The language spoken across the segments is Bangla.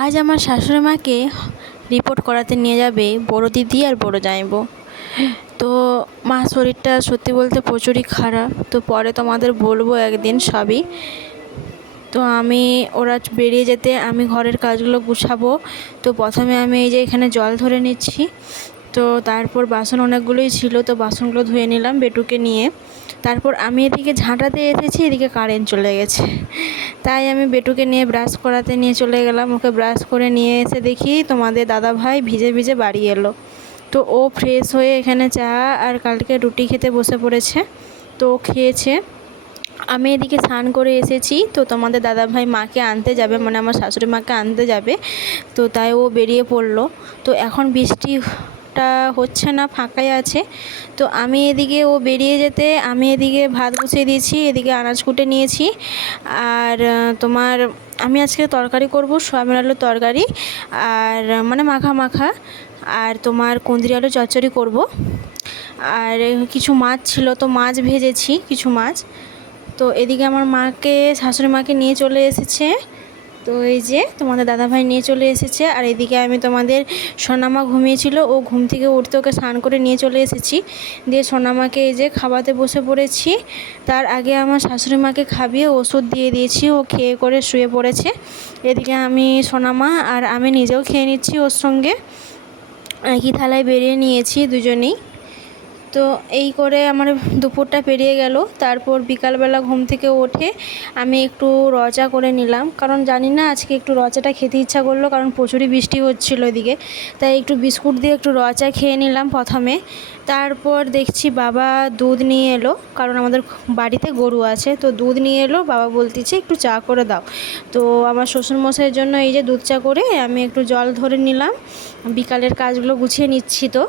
আজ আমার শাশুড়ি মাকে রিপোর্ট করাতে নিয়ে যাবে বড় দিদি আর বড় জামাইবু। তো মার শরীরটা সত্যি বলতে প্রচুরই খারাপ। তো পরে তোমাদের বলবো একদিন সবই। তো ওরা বেরিয়ে যেতে আমি ঘরের কাজগুলো গুছাবো। তো প্রথমে আমি এই যে এখানে জল ধরে নিচ্ছি। তো তারপর বাসন অনেকগুলোই ছিল, তো বাসনগুলো ধুয়ে নিলাম বেটুকে নিয়ে। তারপর আমি এদিকে ঝাঁটাতে এসেছি, এদিকে কারেন্ট চলে গেছে। তাই আমি বেটুকে নিয়ে ব্রাশ করাতে নিয়ে চলে গেলাম। ওকে ব্রাশ করে নিয়ে এসে দেখি তোমাদের দাদা ভাই ভিজে ভিজে বাড়ি এলো। তো ও ফ্রেশ হয়ে এখানে চা আর কালকে রুটি খেতে বসে পড়েছে। তো খেয়েছে। আমি এদিকে স্নান করে এসেছি। তো তোমাদের দাদাভাই মাকে আনতে যাবে, মানে আমার শাশুড়ি মাকে আনতে যাবে। তো তাই ও বেরিয়ে পড়লো। তো এখন বৃষ্টিটা হচ্ছে না, ফাঁকাই আছে। তো আমি এদিকে ও বেরিয়ে যেতে আমি এদিকে ভাত বসিয়ে দিয়েছি, এদিকে আনাজ কুটে নিয়েছি। আর আমি আজকে তরকারি করব, সয়াবিন আলুর তরকারি আর মানে মাখা মাখা। আর কুঁদরি আলু চচ্চড়ি করব। আর কিছু মাছ ছিল, তো মাছ ভেজেছি কিছু মাছ। তো এদিকে আমার শাশুড়ি মাকে নিয়ে চলে এসেছে। তো এই যে তোমাদের দাদাভাই নিয়ে চলে এসেছে। আর এদিকে আমি তোমাদের সোনামা ঘুমিয়েছিল, ও ঘুম থেকে উঠতে ওকে স্নান করে নিয়ে চলে এসেছি। দিয়ে সোনামাকে এই যে খাওয়াতে বসে পড়েছি। তার আগে আমার শাশুড়ি মাকে খাইয়ে ওষুধ দিয়ে দিয়েছি, ও খেয়ে করে শুয়ে পড়েছে। এদিকে আমি সোনামা আর আমি নিজেও খেয়ে নিচ্ছি ওর সঙ্গে। একই থালায় বেরিয়ে নিয়েছি দুজনেই। তো এই করে আমার দুপুরটা পেরিয়ে গেল। তারপর বিকালবেলা ঘুম থেকে উঠে আমি একটু রচা করে নিলাম, কারণ জানি না আজকে একটু রচাটা খেতে ইচ্ছা করলো, কারণ প্রচুরই বৃষ্টি হচ্ছিলো এদিকে। তাই একটু বিস্কুট দিয়ে একটু রচা খেয়ে নিলাম প্রথমে। তারপর দেখছি বাবা দুধ নিয়ে এলো, কারণ আমাদের বাড়িতে গরু আছে। তো দুধ নিয়ে এলো, বাবা বলতেছে একটু চা করে দাও। তো আমার শ্বশুরমশাইয়ের জন্য এই যে দুধ চা করে আমি একটু জল ধরে নিলাম, বিকালের কাজগুলো গুছিয়ে নিচ্ছি। তো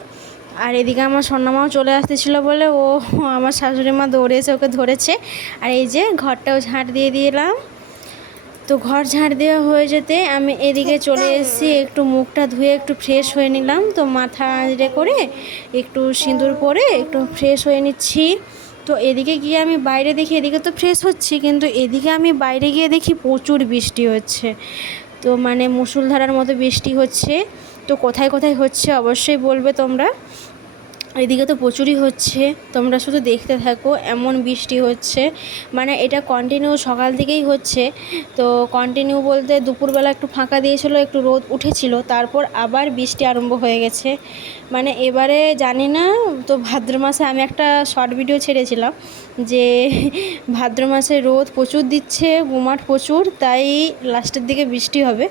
আর এদিকে আমার সোনামাও চলে আসতেছিল বলে আমার শাশুড়ি মা দৌড়ে এসে ওকে ধরেছে। আর এই যে ঘরটাও ঝাঁট দিয়ে দিলাম। তো ঘর ঝাঁট দেওয়া হয়ে যেতে আমি এদিকে চলে এসেছি, একটু মুখটা ধুয়ে একটু ফ্রেশ হয়ে নিলাম। তো মাথা আঁচড়ে করে একটু সিঁদুর পরে একটু ফ্রেশ হয়ে নিচ্ছি। তো এদিকে গিয়ে আমি বাইরে দেখি, এদিকে তো ফ্রেশ হচ্ছি, কিন্তু এদিকে আমি বাইরে গিয়ে দেখি প্রচুর বৃষ্টি হচ্ছে। তো মুষলধারার মতো বৃষ্টি হচ্ছে। তো কোথায় কোথায় হচ্ছে অবশ্যই বলবে তোমরা। এদিকে তো প্রচুরই হচ্ছে, তোমরা শুধু দেখতে থাকো। এমন বৃষ্টি হচ্ছে, এটা কন্টিনিউ সকাল থেকেই হচ্ছে। তো কন্টিনিউ বলতে দুপুরবেলা একটু ফাঁকা দিয়েছিল, একটু রোদ উঠেছিল, তারপর আবার বৃষ্টি আরম্ভ হয়ে গেছে। এবারে জানি না। তো ভাদ্র মাসে আমি একটা শর্ট ভিডিও ছেড়েছিলাম যে ভাদ্র মাসে রোদ প্রচুর দিচ্ছে, গুমাট প্রচুর, তাই লাস্টের দিকে বৃষ্টি হবে।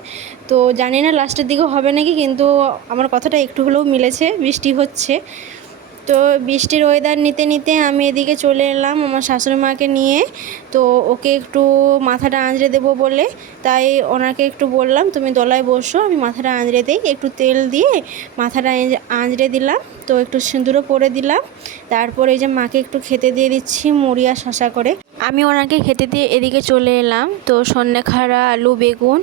তো জানি না লাস্টের দিকে হবে নাকি, কিন্তু আমার কথাটা একটু হলেও মিলেছে, বৃষ্টি হচ্ছে। তো বৃষ্টির ওয়েদার নিতে নিতে আমি এদিকে চলে এলাম আমার শাশুড়ি মাকে নিয়ে। তো ওকে একটু মাথাটা আঁচড়ে দেবো বলে, তাই ওনাকে একটু বললাম তুমি দলায় বসো, আমি মাথাটা আঁচড়ে দিই। একটু তেল দিয়ে মাথাটা আঁচড়ে দিলাম। তো একটু সিঁদুরও পরে দিলাম। তারপর এই যে মাকে একটু খেতে দিয়ে দিচ্ছি মুড়ি আর শশা করে। আমি ওনাকে খেতে দিয়ে এদিকে চলে এলাম। তো সন্ধ্যেখাড়া আলু বেগুন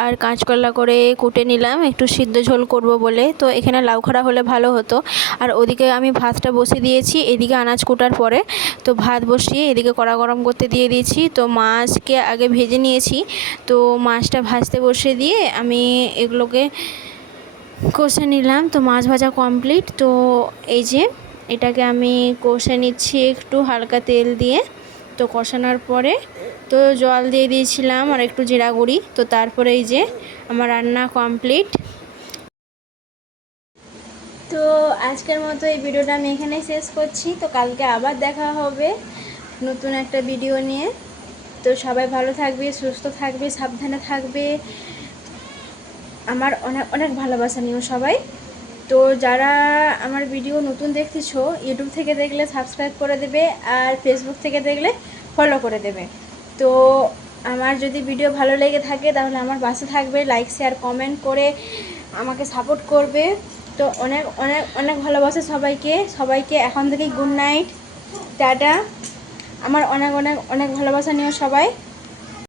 আর কাঁচকলা করে কুটে নিলাম একটু সিদ্ধ ঝোল করব বলে। তো এখানে লাউখাড়া হলে ভালো হতো। আর ওদিকে আমি ভাতটা বসিয়ে দিয়েছি, এদিকে আনাজ কুটার পরে। তো ভাত বসিয়ে এদিকে কড়া গরম করতে দিয়ে দিয়েছি। তো মাছকে আগে ভেজে নিয়েছি। তো মাছটা ভাজতে বসিয়ে দিয়ে আমি এগুলোকে কষে নিলাম। তো মাছ ভাজা কমপ্লিট। তো এই যে এটাকে আমি কষে নিচ্ছি একটু হালকা তেল দিয়ে। তো কষানোর পরে তো জল দিয়ে দিয়েছিলাম আর একটু জিরা গুঁড়ি। তো তারপরে এই যে আমার রান্না কমপ্লিট। তো আজকের মতো এই ভিডিওটা আমি এখানেই শেষ করছি। তো কালকে আবার দেখা হবে নতুন একটা ভিডিও নিয়ে। তো সবাই ভালো থাকবে, সুস্থ থাকবে, সাবধানে থাকবে। আমার অনেক অনেক ভালোবাসা নিও সবাই। তো যারা আমার ভিডিও নতুন দেখতেছো, ইউটিউব থেকে দেখলে সাবস্ক্রাইব করে দেবে, আর ফেসবুক থেকে দেখলে ফলো করে দেবে। তো আমার যদি ভিডিও ভালো লেগে থাকে তাহলে আমার পাশে থাকবে, লাইক শেয়ার কমেন্ট করে আমাকে সাপোর্ট করবে। তো অনেক অনেক অনেক ভালোবাসা সবাইকে এখন থেকেই গুড নাইট, টাটা। আমার অনেক অনেক অনেক ভালোবাসা নিও সবাই।